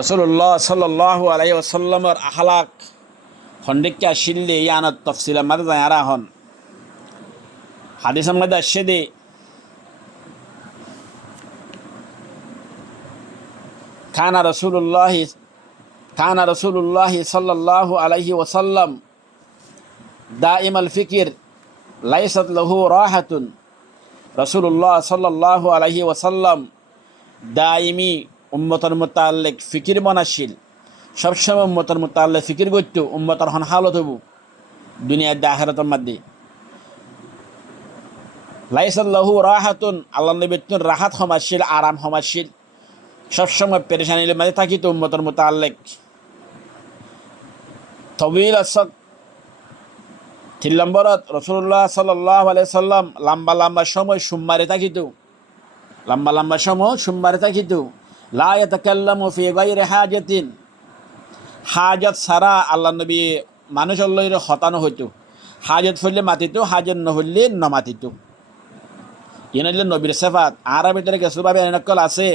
রসুল্লাহ সাল্লাল্লাহু আলাইহি ওয়াসাল্লামের আখলাক খন্ডিকা শিল্লে ইয়ানত তফসিল মাদে জায়ারা হন হাদিস মধ্যে আসছে দে কানা রাসূলুল্লাহ সাল্লাল্লাহু আলাইহি ওয়াসাল্লাম দাইমাল ফিকির লাইসাত লাহু রাহাতুন। রাসূলুল্লাহ সাল্লাল্লাহু আলাইহি ওয়াসাল্লাম দাইমি উম্মতের মোতাল্লিক ফিকির মনাশীল, সবসময় উম্মতের মোতাল্লিক ফিকির করত উম্মতের হন হালত হব দুনিয়ার আখিরাতের মধ্যে। লাইসাত লাহু রাহাতুন, আল্লাহ নবীর রাহাত হমাশীল, আরাম হমাশীল, সবসময় পেরেশানির মাঝে থাকিত উম্মতের মোতাল্লিক। তবিল আসক 3 নম্বরত রাসূলুল্লাহ সাল্লাল্লাহু আলাইহি সাল্লাম লম্বা লম্বা সময় সুম্মারে থাকিত, লম্বা লম্বা সময় সুম্মারে থাকিত। লা ইয়াতাকাল্লামু ফি গায়রি হাজাতিন, হাজত সারা আল্লাহ নবী মানুষের লইর হতানো হইতো। হাজত ফলে মাতিত, হাজত নহলে নমাতিত। ইনলে নবীর সিফাত আরা ভিতরে কিছু ভাবে এনেকল আছে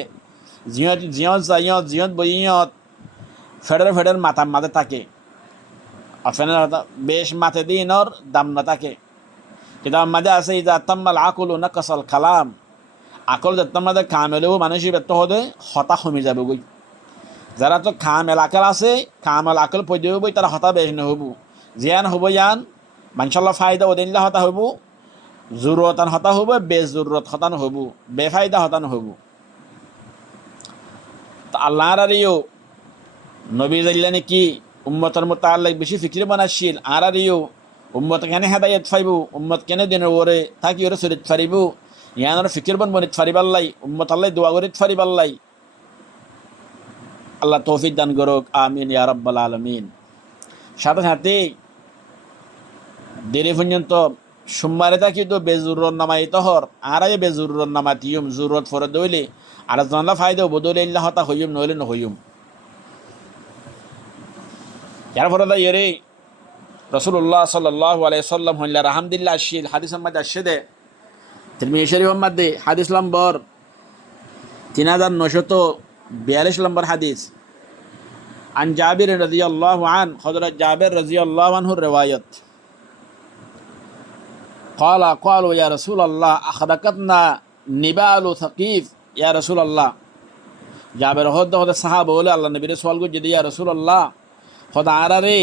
জিয়ত বইয়ত ফেডার মাথা মাথে থাকে, অফেনের বেশ মাথে দিনর দাম না থাকে। কিতাব মাঝে আছে ইজা তাম্মাল আকুলু নাকাসাল কালাম, আকল যত মাঝে কামেলেও মানুষই ব্যর্থ হতে হতা কমে যাবে গই। যারা তো কামেল আকাল আছে, কামেল আকল পড়ে বই তারা হতা বেশ নহব। জিয়ান হব ইয়ান মানশাল্লাহ ফায়দা ওদিনলা হতা হব, জরুরতান হতা হব, বেজরুরত হতা নহব, বেফায়দা হতা নহব। তো আল্লাহর আরিও নবী জাইলানি কি উম্মতের মোতাল্লিক বেশি ফিকির বানাশীল, আর আরিও উম্মত কেন হেদায়েত ফাইব, উম্মত কেন দিনের ওরে থাকি ওরে চরিত ফারিব, ইয়ানোর ফিকির বনিত ফারিবাল্লাই, উম্মত আল্লাহ দোয়া করিত ফারিবাল্লাই। আল্লাহ তৌফিক দান করুক, আমিন ইয়া রাব্বাল আলামিন। সাথে সাথে দেরি পর্যন্ত সুম্মারে থাকি তো বেজুরর নামাই তহর আর বেজুরর নামাতিয়ুম, জরুরত ফরদ দইলে আর জানলা ফায়দা বদলে ইল্লাহ হতা হইয়ুম নইলে নহইয়ুম। ইয়ার ফরদ ইরে রাসূলুল্লাহ সাল্লাল্লাহু আলাইহি সাল্লাম হইলা আলহামদুলিল্লাহ শিল হাদিস মধ্যে আসছে দে তিরমিজি শরীফের মধ্যে হাদিস নম্বর 3942 নম্বর হাদিস। আন জাবির রাদিয়াল্লাহু আন, হযরত জাবির রাদিয়াল্লাহু আনহুর riwayat, قالوا يا رسول الله أخذكتنا نبال ثقيف يا رسول الله। জাবির হতে সাহাবা বলে আল্লাহ নবীর সওয়াল করছে ইয়া রাসূলুল্লাহ, খোদা আরারে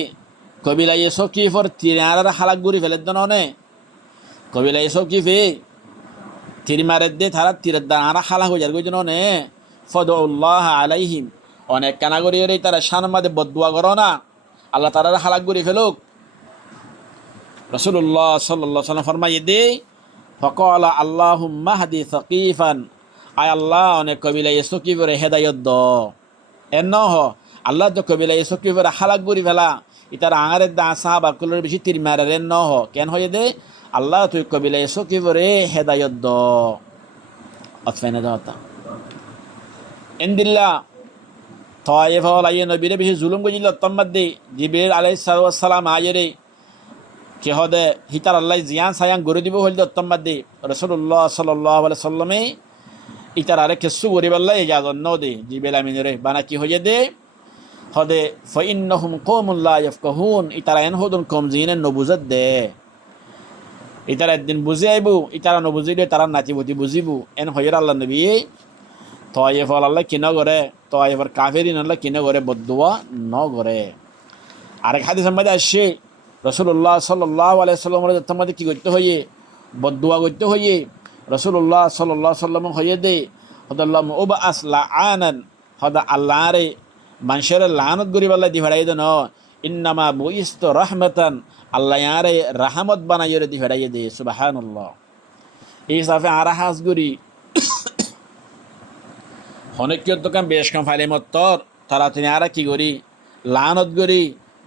কবিলায়ে সকিফর তিরার হালাক গুরি ফেলে দননে, কবিলায়ে সকিফে তির মারে দে তারা তিরের দান আরা হালাক হয়ে যার গইজন নে। ফদউল্লাহ আলাইহিম, অনেক কানাগরি রে তারা শান মাদে বদদুয়া করো না আল্লাহ তারা হালাক গুরি ফেলুক। রাসূলুল্লাহ সাল্লাল্লাহু আলাইহি ওয়াসাল্লাম ফরমাইয়ে দে ফাকালা আল্লাহুম্মা হাদি সাকিফান, আয় আল্লাহ অনেক কবিলায়ে সকিফরে হেদায়েত দাও। এনহ আল্লাহ তো কবিলায়ে সকিফরে হালাক গুরি ফেলা ইতার আঙারের দা সাহাবা কুলের বেশি তির মারে নহ কেন হয়ে দে আল্লাহ তুই কবিলায়ে সকিফরে হেদায়েত দাও। অতফেনে দাওতা ইনদিল্লাহ তায়েফ আলাইহি নবীরে বেশি জুলুম গজিল তম্মাদে জিবরিল আলাইহিস সালাম আয়েরে কে হদে হিতার আল্লাহ জিয়ান সায়াং গরে দিব হইল তম্মাদে রাসূলুল্লাহ সাল্লাল্লাহু আলাইহি সাল্লামে ইতার আরে কিছু গরিবাল্লাহ ইজাজত ন দে জিবরিল আমিনরে বানা কি হয়ে দে হদে ফাইন্নাহুম কওমুন লা ইয়াফকাহুন, ইতারা এন হদুন কম জিনে নবুজত দে। ইতারা একদিন বুঝে আইবু, ইতারা নবুঝিলে তারা নাতিবতি বুঝিবু। এন হইর আল্লাহ নবী তায়েফ আল্লাহ কিনা করে, তায়েফর কাফেরিন আল্লাহ কিনা করে বদদুয়া ন করে। আরেক হাদিসের মধ্যে আসছে রাসূলুল্লাহ সাল্লাল্লাহু আলাইহি সাল্লামের তোমাদের কি করতে হইয়ে বদদুয়া করতে হইয়ে। রাসূলুল্লাহ সাল্লাল্লাহু আলাইহি সাল্লাম হইয়ে দে হদাল্লাহ উবাস লাআনান, হদা আল্লাহরে মানুষের লানত গরিব আল্লাহ দি ফেরাই দেন। ইন্নামা বুইস্তু রাহমাতান, আল্লাহ ইয়ারে রাহমত বানাইরে দি ফেরাই দে। সুবহানাল্লাহ। এই সাফে আরা হাস গরি অনেক কেউ তো কাম বেশ কাম ফাইলে মত্তর তারা তিনি আরা কি করি লানত গরি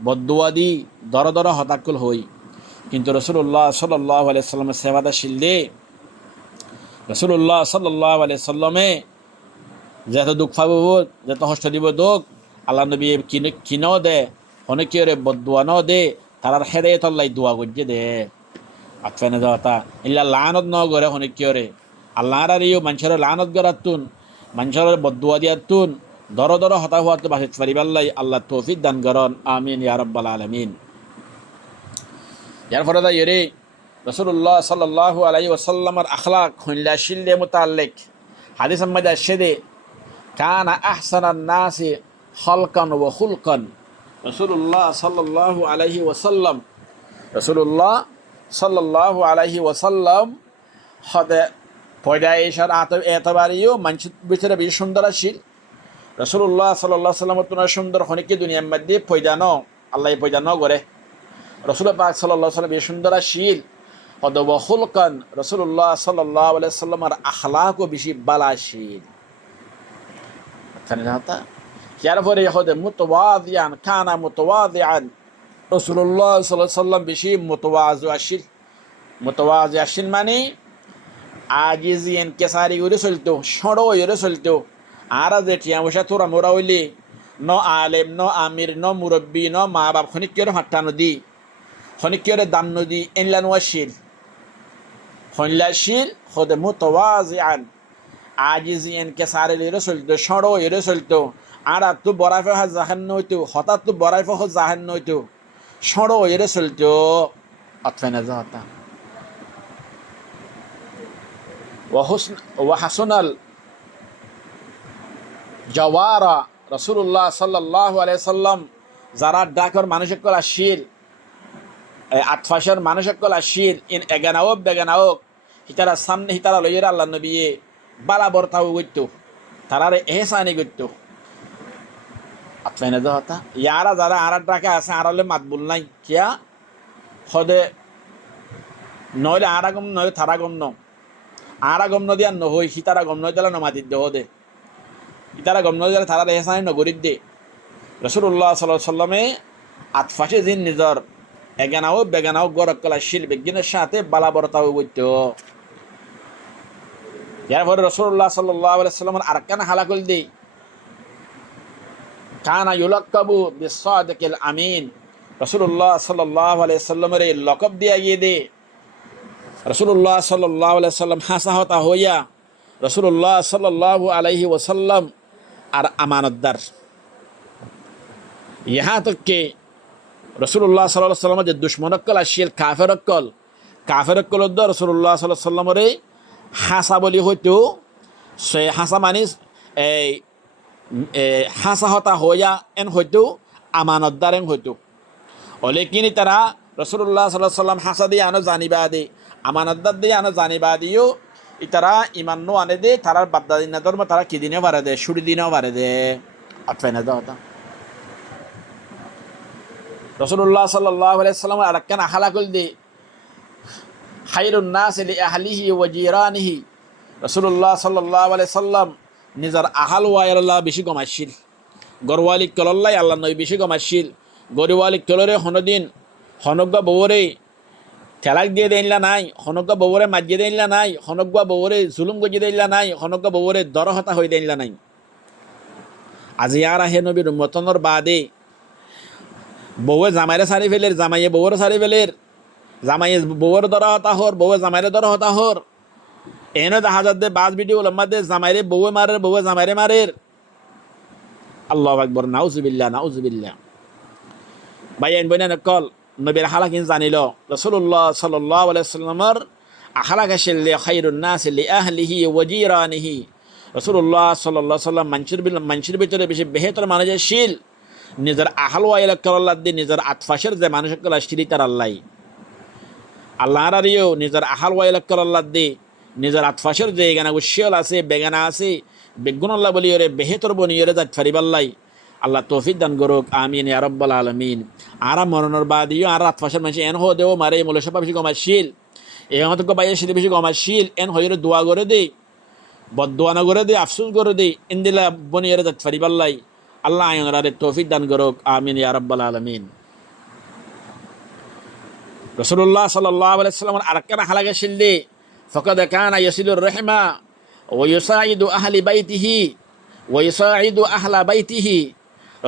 বদদুয়া দি দর দর হতাকুল হই। কিন্তু রাসূলুল্লাহ সাল্লাল্লাহু আলাইহি সাল্লামের সেবাদা শিলদে রাসূলুল্লাহ সাল্লাল্লাহু আলাইহি সাল্লামে যত দুঃখ পাবো যত কষ্ট দিব দুঃখ আল্লাহ নবী কিনো দে অনেক কেউ বদদুয়া ন দে তারার হেদায়েত আল্লাহ দোয়া করছে দে। আফেনে দাওতা ইল্লা লানত ন করে অনেক কেউ রে আল্লাহর আর ইউ মানুষের লানত গরাতুন মানুষের বদদুয়া দিয়াতুন দর দর হতা হওয়াতে বাসে পারিবাল্লাই আল্লাহ তৌফিক দান করন আমিন ইয়া রাব্বাল আলামিন। ইয়ার ফলে ইরে রাসূলুল্লাহ সাল্লাল্লাহু আলাইহি ওয়াসাল্লামের আখলাক হইলা শিল্লে মুতাল্লিক হাদিস মধ্যে আসছে কানা আহসানান নাসি খালকান ওয়া খুলকান। রাসূলুল্লাহ সাল্লাল্লাহু আলাইহি ওয়াসাল্লাম রাসূলুল্লাহ সাল্লাল্লাহু আলাইহি ওয়াসাল্লাম হদে পয়দা এসার এতবারিও মানুষের ভিতরে বেশি সুন্দর আসিল। রাসূলুল্লাহ সাল্লাল্লাহু আলাইহি ওয়াসাল্লাম সুন্দর হনিকে দুনিয়ার মধ্যে পয়দা ন আল্লাহ পয়দা ন করে। রাসূল পাক সাল্লাল্লাহু আলাইহি ওয়াসাল্লাম বেশি সুন্দর আসিল হদ ওয়া খুলকান। রাসূলুল্লাহ সাল্লাল্লাহু আলাইহি ওয়াসাল্লামের আখলাকও বেশি ভালো আসিল। ইয়ার পরে হদে মুতাওয়াদিয়ান কানা মুতাওয়াদিআন। রাসূলুল্লাহ সাল্লাল্লাহু আলাইহি ওয়াসাল্লাম বেশি মুতাওয়াজি আসিল। মুতাওয়াজি আসিল মানে আজিজি এনকেসারি করে চলতো, সড়ো হয়ে চলতো। আর যে টিয়া বসা তোরা মোরা হইলে ন আলেম ন আমির ন মুরব্বী ন মা বাপ খনিকের হাট্টা নদী খনিকের দাম নদী এনলান ওয়াশিল হইলাশিল হদে মুতাওয়াজিআন আজিজি এনকেসারি করে চলতো, সড়ো হয়ে চলতো। আর তো বরাফে জাহান নইতো, হঠাৎ তো বরাফে জাহান নইতো, সড়ো হয়ে চলতো। অথবা না যাতা ওয়াহাসুনাল জওয়ারা। রাসূলুল্লাহ সাল্লাল্লাহু আলাইহি সাল্লাম যারা ডাকর মানুষকল আসিল আতফাশের মানুষকল আসিল ইন এগানাও বেগানাও হিতারা সামনে হিতারা লইয়ের আল্লাহ নবী বালা বর্তাও গইত তারারে এহসানি গইত। আতফাইনা দহতা ইয়ারা যারা আর ডাকে আছে আরলে মাতবুল নাই কিয়া হদে নইলে আরাগম নইলে থারাগম ন আরা গম নদী আর নহই সীতারা গম নদী দিলে নমাতির দেহ দে ইতারা গম নদী দিলে তারা রেহসানি নগরীর দে। রাসূলুল্লাহ সাল্লাল্লাহু আলাইহি ওয়াসাল্লামে আতফাশে জিন নিজর এগানাও বেগানাও গরকলা শিল বিজ্ঞানের সাথে বালাবরতাও বইত। এর পরে রাসূলুল্লাহ সাল্লাল্লাহু আলাইহি ওয়াসাল্লামের আরকান হালাকুল দে কানা ইউলাক্কাবু বিস-সাদিকিল আমিন। রাসূলুল্লাহ সাল্লাল্লাহু আলাইহি ওয়াসাল্লামের লকব দিয়া গিয়ে দে রাসূলুল্লাহ সাল্লাল্লাহু আলাইহি ওয়াসাল্লাম হাসা হতা হইয়া রাসূলুল্লাহ সাল্লাল্লাহু আলাইহি ওয়াসাল্লাম আর আমানতদার। ইহা তককে রাসূলুল্লাহ সাল্লাল্লাহু আলাইহি ওয়াসাল্লাম যে দুশমনকল আসিল কাফেরকল রাসূলুল্লাহ সাল্লাল্লাহু আলাইহি ওয়াসাল্লামের হাসা বলি হইতো সে হাসা মানিস এই হাসা হতা হইয়া এন হইতো আমানতদার এন হইতো। অলেকিনি তারা রাসূলুল্লাহ সাল্লাল্লাহু আলাইহি ওয়াসাল্লাম হাসা দিয়ে আনো জানিবা দে আমানতদার দিয়ে আনো জানিবা দিও ইতারা ইমান নো আনে দে তারার বাপদাদি না ধর্ম তারা কি দিনেও পারে দে ছুটি দিনেও পারে দে। আতফাইনা দাওতা রাসূলুল্লাহ সাল্লাল্লাহু আলাইহি ওয়াসাল্লাম আরাকান আখলাকুল দে খায়রুন নাস লি আহলিহি ওয়া জিরানিহি। রাসূলুল্লাহ সাল্লাল্লাহু আলাইহি ওয়াসাল্লাম নিজের আহাল ওয়াইল্লাহ বেশি গমাইছিল গরওয়ালি কলল্লাই আল্লাহ নবী বেশি গমাইছিল। গরিওয়ালি কলরে হনদিন হনগা বউরে ঠেলাক দিয়ে দেইলা নাই, হনগা বউরে মাজিয়ে দেইলা নাই, হনগা বউরে জুলুম গজিয়ে দেইলা নাই, হনগা বউরে দরহতা হয়ে দেইলা নাই। আজি আর আহে নবীর উম্মতনের বাদে বউয়ে জামাইরে সারি ফেলের জামাইয়ে বউরে সারি ফেলের জামাইয়ে বউর দরহতা হর বউয়ে জামাইরে দরহতা হর এনে দেখা যাচ্ছে বাস ভিডিও লম্বা দে জামাইরে বউয়ে মারের বউয়ে জামাইরে মারের। আল্লাহু আকবার নাউজুবিল্লাহ নাউজুবিল্লাহ। ভাই আইন বইনা নকল নবীর হালাকিন জানিল রাসূলুল্লাহ সাল্লাল্লাহু আলাইহি ওয়াসাল্লামের আখলাক আসিল খায়রুন নাস লি আহলিহি ওয়া জিরানিহি। রাসূলুল্লাহ সাল্লাল্লাহু আলাইহি ওয়াসাল্লাম মানুষের ভিতরে বেশি বেহতর মানুষ ছিল নিজের আহল ওয়াইলা করল্লাহ দিয়ে নিজের আতফাশের যে মানুষকে আসছিল তার আল্লাহর আরিও নিজের আহল ওয়াইলা করল্লাহ দিয়ে নিজের আতফাশের যে এগানা উশিয়াল আছে বেগানা আছে বেগুনাল্লাহ বলি ওরে বেহতর বনিয়রে যাত ফারিবাল্লাই আল্লাহ তৌফিক দান করুক আমিন ইয়া রাব্বাল আলামিন। আর মরণের বাদিও আর আতফাশের মানুষ এন হো দেও মারে মোলসা বেশি গমাশিল এমত বাইরে শীল বেশি গমাশিল এন হইরে দোয়া করে দে বদদোয়া না করে দে আফসোস করে দে ইন্দিলা বনিয়রে যাত ফারিবাল্লাই আল্লাহ আয়নরারে তৌফিক দান করুক আমিন ইয়া রাব্বাল আলামিন। রাসূলুল্লাহ সাল্লাল্লাহু আলাইহি ওয়াসাল্লাম আরকান হালাকে শিলদে ফাকাদ কানা ইয়াসিলুর রাহমা ওয়া ইউসাইদু আহলি বাইতিহি ওয়া ইউসাইদু আহলা বাইতিহি।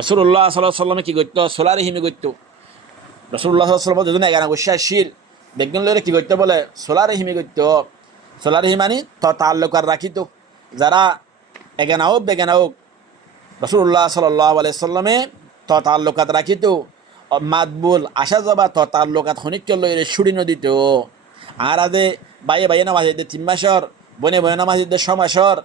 রাসূলুল্লাহ সাল্লাল্লাহু আলাইহি ওয়াসাল্লাম কি করতো সোলার হিমি করতো। রাসূলুল্লাহ সাল্লাল্লাহু আলাইহি ওয়াসাল্লাম যখন এগানা গোশা শিল দেখবেন লরে কি করতো বলে সোলার হিমি করতো। সোলার হিমানি তো তাল্লুক আর রাখিতো যারা এগানা হোক বেগানা হোক রসুল্লাহ সাল্লাল্লাহু আলাইহি সাল্লামে ত তাল্লুকাত রাখিত মাতবুল আসা যাবা ত তাল্লুকাত হনিক্য লইরে ছুড়ি নদীত আর আদে বাইয়ে বাইয়ে নামাজ দিতে 3 মাসর বনে বনে নামাজ দিতে 6 মাসর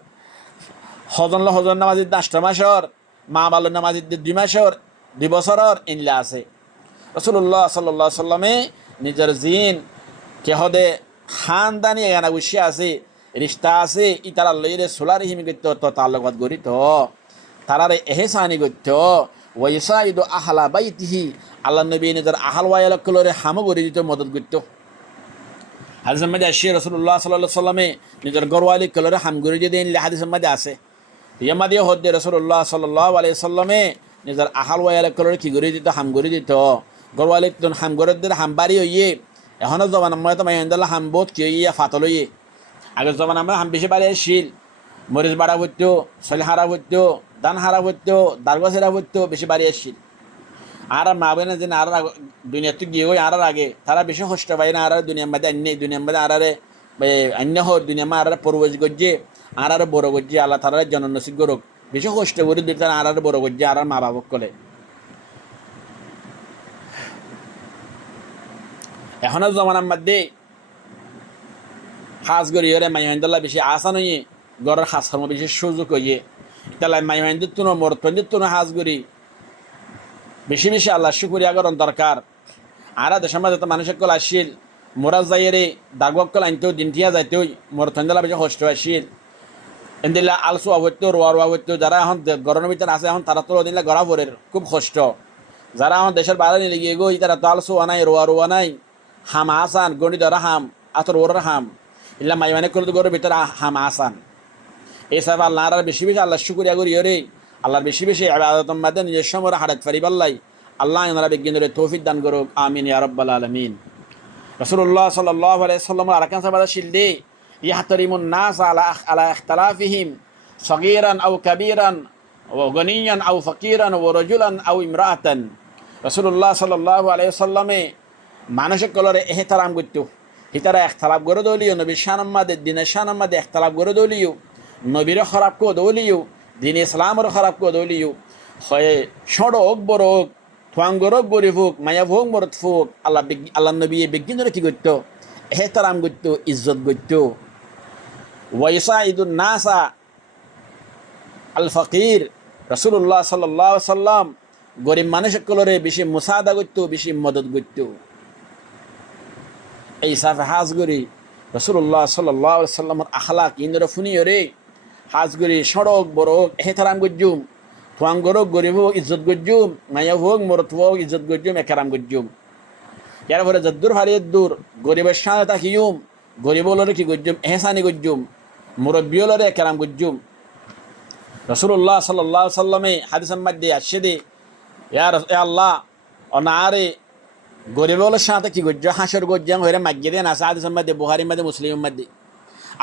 হজন হজন নামাজ দিতে 8 মাসর মা বাল নামাজ দিতে 2 মাসর 2 বছরর ইনলা আছে রসুল্লাহ সাল্লাল্লাহু আলাইহি সাল্লামে নিজের জিন কেহদে খানদানি এগানা বসে আছে রিস্তা আছে ইতারা লইরে সোলার হিমি গত্য তো তাল্লুকাত গরিত তারারে এহসানি গত্য ওয়াইসাইদু আহলা বাইতিহি আল্লাহ নবী নিজের আহল ওয়াইলাকলরে হামো গরি দিত মদত গত্য হাদিসের মধ্যে আসে রাসূলুল্লাহ সাল্লাল্লাহু আলাইহি সাল্লামে নিজের গরওয়ালি কলরে হাম গরি দিয়ে দিন হাদিসের মধ্যে আছে ইয়ামাদি হদ্দে রাসূলুল্লাহ সাল্লাল্লাহু আলাইহি সাল্লামে নিজের আহল ওয়াইলাকলরে কি গরি দিত হাম গরি দিত গরওয়ালি তন হাম গরি দিতে হাম বাড়ি হইয়ে এখনো জবান আমরা তো মাইন্দাল্লাহ হাম বোধ কি হইয়া ফাতল হইয়ে আগের জবান আমরা হাম বেশি বাড়ি শিল মরিচ বাড়া হইতো সলি হারা হইতো দান হারা হইতো দারগছেরা হইতো বেশি বাড়ি আসছিল আর মা বোনের দিন আর দুনিয়া তো গিয়ে আর আগে তারা বেশি কষ্ট পায় না আর দুনিয়ার মধ্যে দুনিয়ার মধ্যে আরে অন্য হোক দুনিয়া মা আর পরবশ গজ্জে আর বড় গজ্জে আল্লাহ তারা জননসিক গরক বেশি কষ্ট করে দিতে আর বড় গজ্জে আর মা বাবক কলে এখনো জমানার মধ্যে হাজ গড়িয়ে মাইহান্দাল্লাহ বেশি আসান হইয়ে গড়ের হাজ কর্ম বেশি সুযোগ হইয়ে তাহলে মাইহান্দির তুনো মরতন্দির তুনো হাজ গড়ি বেশি বেশি আল্লাহ শুকুরিয়া করণ দরকার আর দেশের মাঝে তো মানুষের কল আসছিল মোরা যাইয়ে দাগক কল আনতেও দিনটিয়া যাইতেও মরতন্দিলা বেশি কষ্ট আসছিল এদিল্লা আলসু আবত্য রোয়া রোয়া আবত্য যারা এখন গরমের ভিতরে আছে এখন তারা তো দিনলা গড়া ভরের খুব কষ্ট যারা এখন দেশের বাইরে নিয়ে গিয়ে গই তারা তো আলসু নাই রোয়া রোয়া নাই হাম আসান গণি ধরা হাম আতর ওর হাম ইল্লা মাইমানে করে তো গরের ভিতরে হাম আসান এইসব আল্লাহ আর বেশি বেশি আল্লাহ শুকুরিয়া করি রে আল্লাহর বেশি বেশি ইবাদতের মধ্যে নিজের সময় হারাত পারিবাল্লাই আল্লাহ এনারা বিজ্ঞানের তৌফিক দান করুক আমিন ইয়া রাব্বাল আলামিন রাসূলুল্লাহ সাল্লাল্লাহু আলাইহি সাল্লাম আরাকান সাহাবা শিলদে ইয়াহতারিমুন নাস আলা ইখতিলাফিহিম সগীরান আও কাবীরান ওয়া গনিয়ান আও ফাকিরান ওয়া রাজুলান আও ইমরাআতান রাসূলুল্লাহ সাল্লাল্লাহু আলাইহি সাল্লামে মানুষের কলরে এহতারাম করত হিতারা ইখতিলাফ করে দলিও নবী শানাম্মাদের দিনের শানাম্মাদে ইখতিলাফ করে দলিও নবীর খারাপ কো দলিও দিন ইসলামের খারাপ কো দলিও হয় সড়ক বড়ক থাঙ্গরক গরিব হোক মায়া ভোগ মরত হোক আল্লাহ নবী বিজ্ঞান কি করত এহতারাম করত ইজ্জত করত ওয়াইসাইদুন নাসা আল ফকির রাসূলুল্লাহ সাল্লাল্লাহু আলাইহি সাল্লাম গরিব মানুষের কলরে বেশি মুসাদা করত বেশি মদত করত এই সাফে হাজগরি রাসূলুল্লাহ সাল্লাল্লাহু আলাইহি সাল্লামের আখলাক ইন্দর ফুনিও রে হাজগরি সড়ক বড়ক এহতারাম গজ্জুম থাঙ্গরক গরিব হোক ইজ্জত গজ্জুম মায়া হোক মরত হোক ইজ্জত গজ্জুম একরাম গজ্জুম এর পরে যদ্দুর ফারিয়ত দূর গরিবের সাথে তাকিয়ুম গরিব লরে কি গজ্জুম এহসানি গজ্জুম মুরব্বী লরে একরাম গজ্জুম রাসূলুল্লাহ সাল্লাল্লাহু আলাইহি সাল্লামে হাদিসের মধ্যে আসছে ইয়া আল্লাহ অনারে গরিবের সাথে কি গজ্জ হাসর গজ্জাং হইরে মাগিয়ে দেন আছে হাদিসের মধ্যে বুখারীর মধ্যে মুসলিমের মধ্যে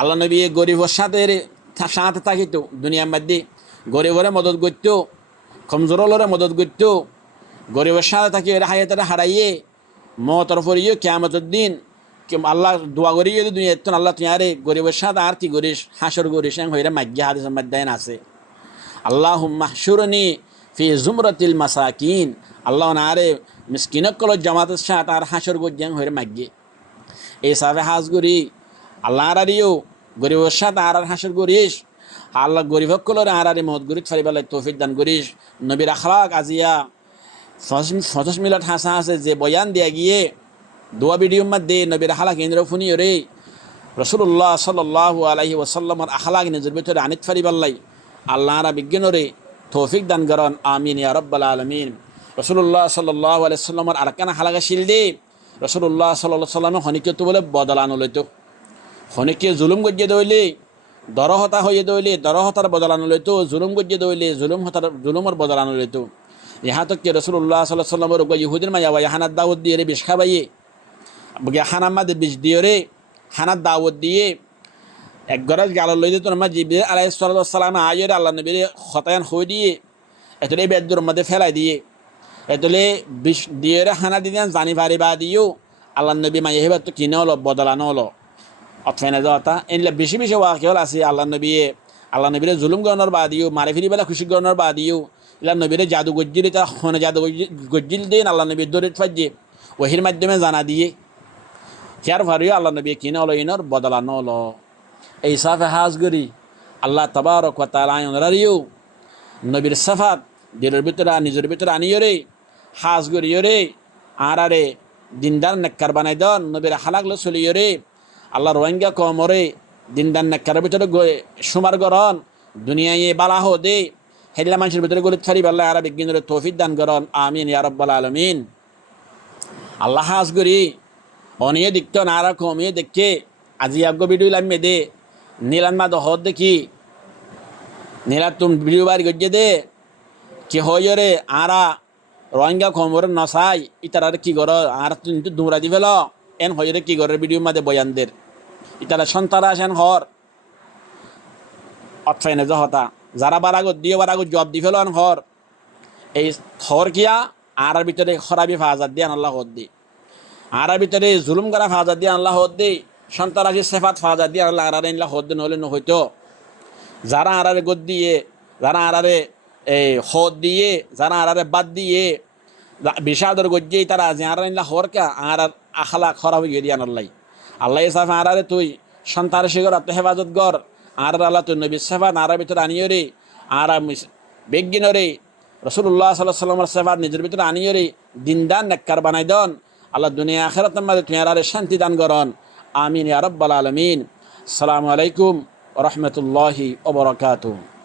আল্লাহ নবী গরিবের সাথে থাকিত দুনিয়ার মধ্যে গরিবরে মদত করত কমজোরলরে মদত করত গরিবের সাথে থাকি এর হায়াতরে হারাইয়ে মতর ফরিয়ে কিয়ামতের দিন আল্লাহ দোয়া করিয়ে দুনিয়াত আল্লাহ তুই গরিবের সাথে আর কি করিস হাসর করিস হইরে মাগিয়া হাদিসের মধ্যে আছে আল্লাহুম্মা হশুরনি ফি জুমরাতিল মাসাকিন আল্লাহ নারে মিসকিনক কল জামাতের সাথে আর হাসর গজ্জাং হইরে মাগিয়ে এই সাফে হাজ করি আল্লাহ আরিও গরিবের সাথে আর হাসর করিস আল্লাহ গরিব কলরে আরারে মত গরিব ফারিবালাই তৌফিক দান করিস নবীর আখলাক আজিয়া 50 মিনিট হাসা আছে যে বয়ান দিয়া গিয়ে দোয়া ভিডিওর মধ্যে নবীর আখলাক কেন্দ্র ফুনিও রে রাসূলুল্লাহ সাল্লাল্লাহু আলাইহি ওয়াসাল্লামের আখলাক নিজের ভিতরে আনিত ফারিবাল্লাই আল্লাহ আরা বিজ্ঞানরে তৌফিক দান করন আমিন ইয়া রাব্বাল আলামিন রাসূলুল্লাহ সাল্লাল্লাহু আলাইহি ওয়াসাল্লামের আরকান আখলাক শিল দে রাসূলুল্লাহ সাল্লাল্লাহু আলাইহি ওয়াসাল্লাম হনিকে তো বলে বদলানো লইতো হনিকে জুলুম গজ্জে দইলে দরহতা হয়ে দইলে দরহতার বদলানো লইতো জুলুম গজ্জে দইলে জুলুমের বদলানো লইতো ইহা তক কে রাসূলুল্লাহ সাল্লাল্লাহু আলাইহি ওয়াসাল্লামের ওগা ইহুদির মায়া ওয়া হানাত দাউদ দিয়ে রে বিশ খাবাইয়ে বগে হানামাদে বিশ দিয়ে রে হানাত দাউদ দিয়ে এক গরাজ গাল লই দিত না জিবরিল আলাইহিস সালাম আয়রে আল্লাহ নবীর খতায়ান হই দিয়ে এতলে বেদুর মধ্যে ফেলাই দিয়ে এতলে বিশ দিয়ে রে হানা দিদান জানি পারিবা দিও আল্লাহ নবী মায়া হেবা তো কিনে হলো বদলানো হলো অথফেনা যাওয়াটা এনলে বেশি বেশি ওয়াকিল আছে আল্লাহ নবী আল্লাহ নবীরে জুলুম গণর বা দিও মারে ফিরি বেলা খুশি গণর বা দিও ইলা নবীরে জাদু গজ্জিল তা হনে জাদু গজ্জিল দিন আল্লাহ নবীর দরিত ফাজ্জে ওহির মাধ্যমে জানা দিয়ে হিয়ার ভারিও আল্লাহ নবী কিনে হলো ইনর বদলা নল এই সাফে হাজ গরি আল্লাহ তাবারক ওয়া তাআলা আনরারিও নবীর সাফাত দিলের ভিতরে নিজের ভিতরে আনিও রে হাজ গরিও রে আরারে দিনদার নেককার বানাই দন নবীর হালাকলে চলিও রে আল্লাহ রোহিঙ্গা কমরে দিনদার নেককার ভিতরে সুমার গরন দুনিয়ায় বালা হো দে হেল্লা মানুষের ভিতরে গলিত ফারি আল্লাহ আরা বিজ্ঞানের তৌফিক দান করন আমিন ইয়া রাব্বাল আলামিন আল্লাহ হাজ গরি অনিয়ে দিক্ত নারা কমিয়ে দেখে আজি আগ্য ভিডিও লামে দে নীলান মা দহদ দেখি নীলা তুম ভিডিও বাড়ি গজ্জে দে কি হয় রে আরা রোহিঙ্গা কমর নসাই ইতারার কি গর আর কিন্তু দুমরা দি ফেল এন হয় রে কি গরের ভিডিও মাঝে বয়ানদের ইতারা সন্তারা আসেন হর অটফাইনে জহতা যারা বারাগত দিয়ে বারাগত জব দি ফেল হর এই হর কিয়া আর ভিতরে খরাবি ফাজাদ দিয়ে আল্লাহ হদ দি আর ভিতরে জুলুম করা ফাজাদ দিয়ে আল্লাহ হদ দি সন্তারাশি সেফাত ফাজাদ দিয়ে আল্লাহ আরারে আল্লাহ হদ নহলে নহইতো যারা আরারে গদ দিয়ে যারা আরারে এই হদ দিয়ে যারা আরারে বাদ দিয়ে বিষাদর গজ্জেই তারা যে আর হরকা আর আখলা খরাব হয়ে দিয়ে আল্লাহ আল্লাহ সাফা আরারে তুই সন্তার শিগর আত্ম হেফাজত গর আর আল্লাহ তুই নবী সেফাত আর ভিতরে আনিও রে আর বেগিন রে রসুল্লাহ সাল্লাহ সাল্লামের সেফাত নিজের ভিতরে আনিও রে দিনদান নেককার বানাই দন আল্লাহ দুনিয়া আখিরাতের মাঝে তুমি আরারে শান্তি দান করন আমিন ইয়া রাব্বাল আলামিন আসসালামু আলাইকুম ওয়া রাহমাতুল্লাহি ওয়া বারাকাতুহু।